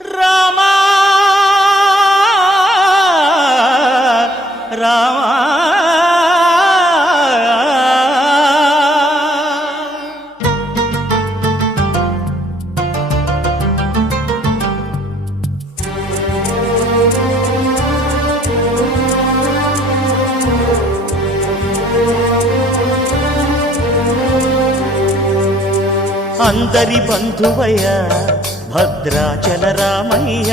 రామా రామా అందరి బంధువయ్య భద్రాచల రామయ్య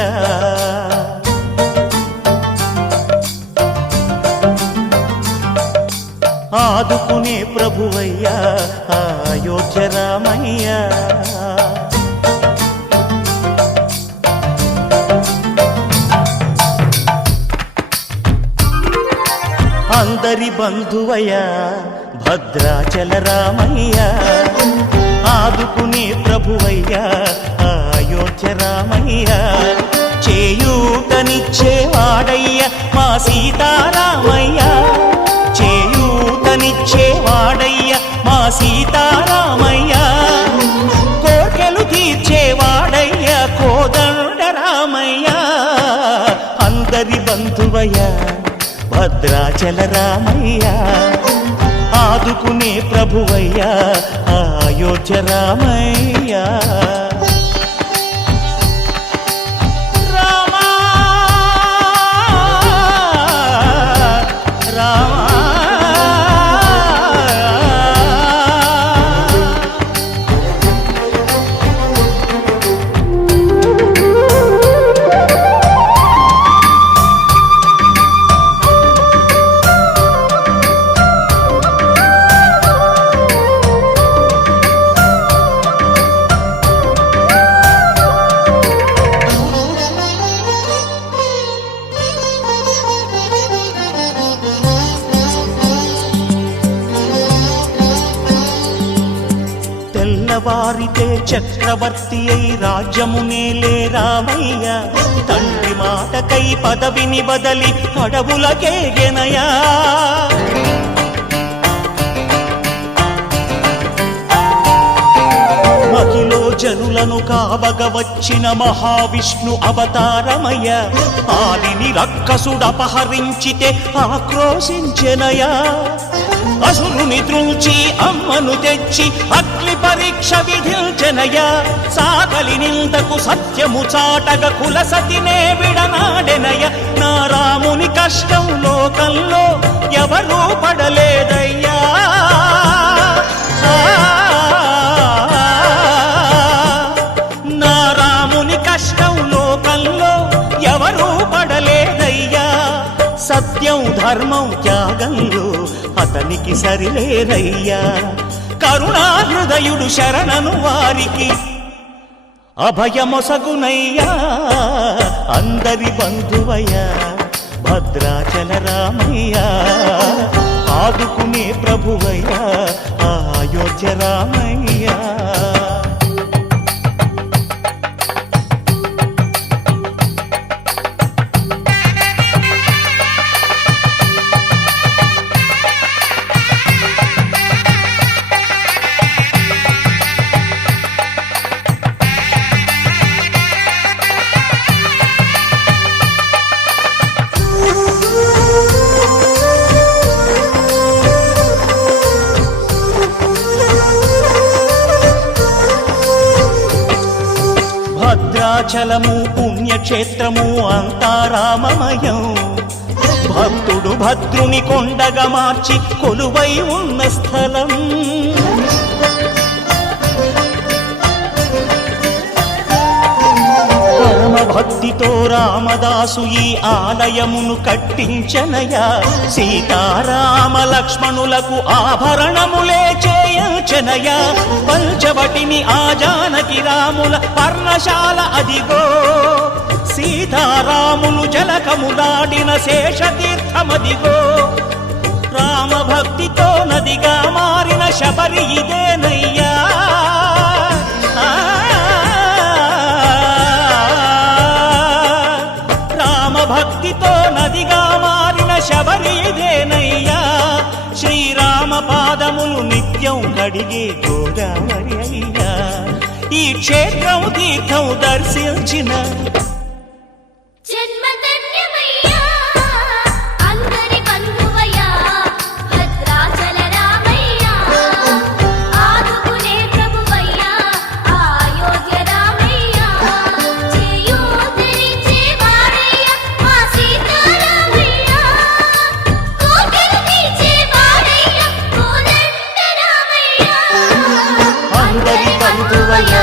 ఆదుకునే ప్రభువయ్య అయోధ్య రామయ్య అందరి బంధువయ్య భద్రాచల రామయ్య ఆదుకునే ప్రభువయ్య అయోధ్య రామయ్య చేయూతనిచ్చేవాడయ్య మా సీతారామయ్య చేయూతనిచ్చేవాడయ్య మా సీతారామయ్య కోర్కెలు తీర్చేవాడయ్య కోదండ రామయ్య అందరి బంధువయ్య భద్రాచల రామయ్య ఆదుకునే ప్రభువయ్య అయోధ్య రామయ్య రామా రామా తెల్లవారితే చక్రవర్తి అయి రాజ్యమునేలే రామయ్య తండ్రి మాటకై పదవిని బదలి అడవులకేగెనయా మహిలో జనులను కావగ వచ్చిన మహావిష్ణు అవతారమయ్య ఆలిని రక్కసుడపహరించితే ఆక్రోశించెనయా అసురుని త్రుంచి అమ్మను తెచ్చి అగ్ని పరీక్ష విధించెనయా సాగలి నిందకు సత్యము చాటగ కులసతినే విడనాడెనయ నా రాముని కష్టం లోకంలో ఎవరూ పడలేదయ్యా నా రాముని కష్టం లోకంలో ఎవరూ పడలేదయ్యా సత్యం ధర్మం త్యాగంలో అతనికి సరిలేరయ్యా కరుణా హృదయుడు శరణను వారికి అభయమొసగునయ్యా అందరి బంధువయ్య భద్రాచల రామయ్య ఆదుకునే ప్రభువయ్య అయోధ్య రామయ్య భద్రాచలము పుణ్యక్షేత్రము అంతా రామమయం భక్తుడు భద్రుని కొండగా మార్చి కొలువై ఉన్న స్థలం పరమ భక్తితో రామదాసు ఈ ఆలయమును కట్టించనయా సీతారామ లక్ష్మణులకు ఆభరణములే చేయచనయా పంచవటిని ఆ జానకి రాముల పర్ణశాల అదిగో సీతారాములు జలకములాడిన శేషతీర్థమదిగో రామభక్తితో నదిగా మారిన శబరి ఇదేనయ్యా రామభక్తితో నదిగా మారిన శబరి ఇదేనయ్యా శ్రీరామ పాదములు నిత్యం కడిగే గోదావరి అయ్యా ఈ క్షేత్రం తీర్థం దర్శించిన బంధువయ్యా